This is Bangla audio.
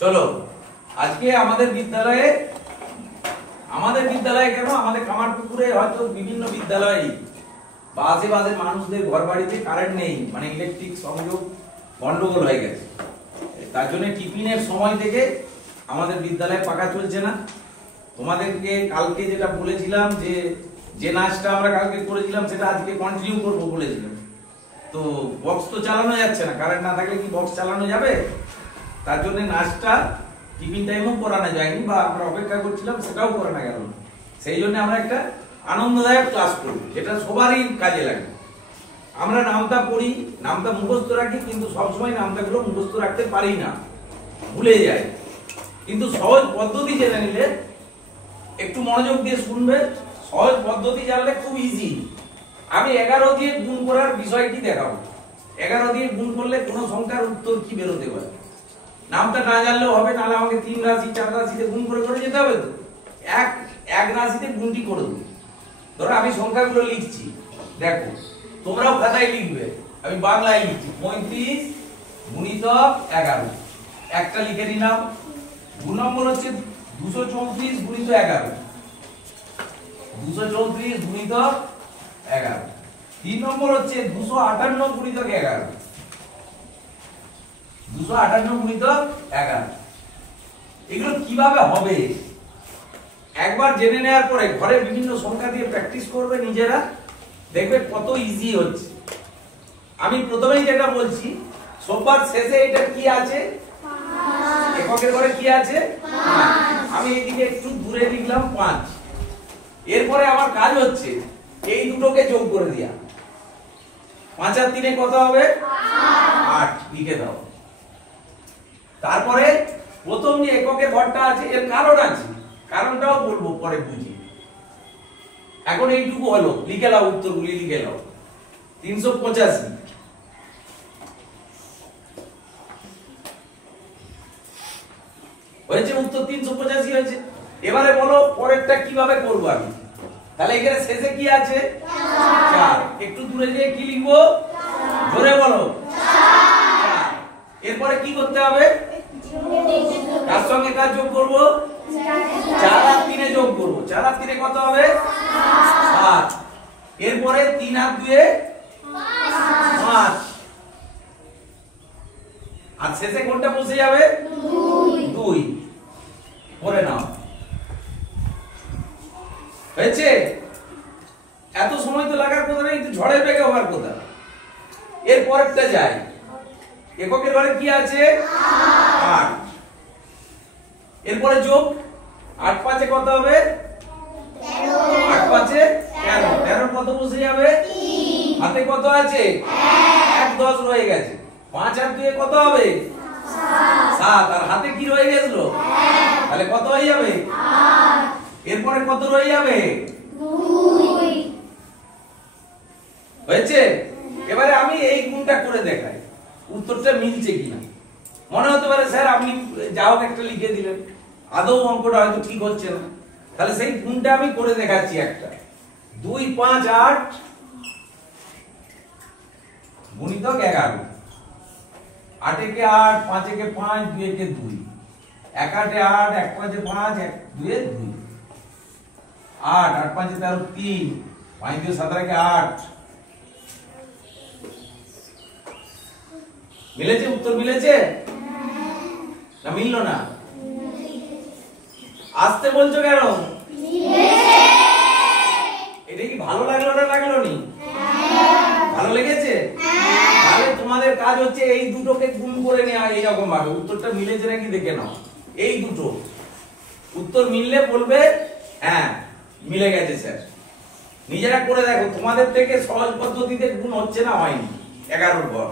চলো আজকে আমাদের বিদ্যালয়ে কেন আমাদের কামারপুকুরে হয়তো বিভিন্ন বিদ্যালয়ে বা আশেপাশের মানুষদের ঘর বাড়িতে কারেন্ট নেই, মানে ইলেকট্রিক সংযোগ গন্ডগোল হয়ে গেছে। তার জন্য টিফিনের সময় থেকে আমাদের বিদ্যালয়ে পাখা চলছে না। তোমাদেরকে কালকে যেটা বলেছিলাম যে নাচটা আমরা কালকে করেছিলাম সেটা আজকে কন্টিনিউ করবো বলেছিলাম। তো বক্স তো চালানো যাচ্ছে না, কারেন্ট না থাকলে কি বক্স চালানো যাবে? তার জন্য নাচটা টিফিন টাইমও করানো যায়নি বা আমরা অপেক্ষা করছিলাম, সেটাও করানো গেল না। সেই জন্য আমরা একটা আনন্দদায়ক ক্লাস করব, যেটা সবারই কাজে লাগে। আমরা নামটা পড়ি, নামটা মুখস্থ রাখি, কিন্তু সবসময় নামটাগুলো মুখস্থ রাখতে পারি না, ভুলে যাই। কিন্তু সহজ পদ্ধতি জেনে নিলে, একটু মনোযোগ দিয়ে শুনবে, সহজ পদ্ধতি জানলে খুব ইজি। আমি 11 দিয়ে গুণ করার বিষয়টি দেখাবো। 11 দিয়ে গুণ করলে কোন সংখ্যার উত্তর কি বেরোতে পারে। নামটা না জানলেও হবে, নাহলে আমাকে 3 রাশি 4 রাশিতে গুণ করে করে যেতে হবে। তো এক রাশিতে গুণটি করে দেবো। ধরো আমি সংখ্যাগুলো লিখছি, দেখো তোমরাও খাতায় লিখবে, আমি বাংলায় লিখছি। 35 গুণিতক 11 একটা লিখে নিলাম। 2 নম্বর হচ্ছে 234 গুণিত 11, 234 গুণিতক 11। 3 নম্বর হচ্ছে 258 গুণিতক 11, 258 গুণিতক 11। এগুলো কিভাবে হবে একবার জেনে নেওয়ার পরে ঘরে বিভিন্ন সংখ্যা দিয়ে প্র্যাকটিস করবে নিজেরা, দেখবে কত ইজি হচ্ছে। আমি প্রথমেই যেটা বলছি, সবার শেষে এটা কি আছে, এককের ঘরে কি আছে, আমি এইদিকে একটু দূরে লিখলাম 5। এরপরে আমার কাজ হচ্ছে এই দুটোকে যোগ করে দেয়া। 5 আর 3 কত হবে? 8 লিখে দাও। তারপরে প্রথম যে এককের ঘরটা আছে এর কারণ আছে, কারণটাও বলবো পরে বুঝি। এখন এইটুকু হলো, লিখে নাও, উত্তরগুলি লিখে নাও। 385 হয়েছে, উত্তর 385 হয়েছে। এবারে বলো পরেরটা কিভাবে করবো আমি। তাহলে এখানে শেষে কি আছে? 4। একটু দূরে যেয়ে কি লিখবো? জোরে বলো, 4। এরপরে কি করতে হবে? কার সঙ্গে কাজ যোগ করবো? 4 আর 3 যোগ করবো। 4 আর 3 কত হবে? 7। এরপরে 3 আর 2 5। আর শেষে কোনটা বসে যাবে? 2। পরে নাও। হয়েছে? এত সময় তো লাগার কথা নেই, ঝড়ের বেগে হওয়ার কথা। এর পরেরটা যাই। এককের ঘরে কি আছে? 8। এরপরে যোগ। 8 5 কত হবে? 8 5 13। 13 কত বসে যাবে? হাতে কত আছে? 1 10 রয়ে গেছে। 5 আর 2 কত হবে? 7। আর হাতে কি রয়ে গেছিল? তাহলে কত হয়ে যাবে? 8। এরপরে কত রয়ে যাবে? 2। হয়েছে? এবারে আমি এই গুণটা করে দেখাই, উত্তরটা মিলছে কিনা। মনে হতে পারে স্যার আপনি যা হোক একটা লিখে দিলেন, আদৌ অঙ্কটা হয়তো ঠিক হচ্ছে না। তাহলে সেই গুণটা আমি করে দেখাচ্ছি একটা। 2 5 8 গুণিতক 11। 8 একে 8, 5 একে 5, 2 একে 2। 1 8 8, 1 5 5, 1 2 2। 8 8 5 13 3, 5 2 17 8। মিলেছে? উত্তর মিলেছে না মিললো না? আসতে বলছো কেন? এটা কি ভালো লাগলো না লাগলো নি? ভালো লেগেছে? তাহলে তোমাদের কাজ হচ্ছে এই দুটোকে গুণ করে নেওয়া এইরকম ভাবে। উত্তরটা মিলেছে নাকি দেখে নাও। এই দুটো উত্তর মিললে বলবে হ্যাঁ মিলে গেছে স্যার। নিজেরা করে দেখো, তোমাদের থেকে সহজ পদ্ধতিতে গুণ হচ্ছে না হয়নি 11 পর।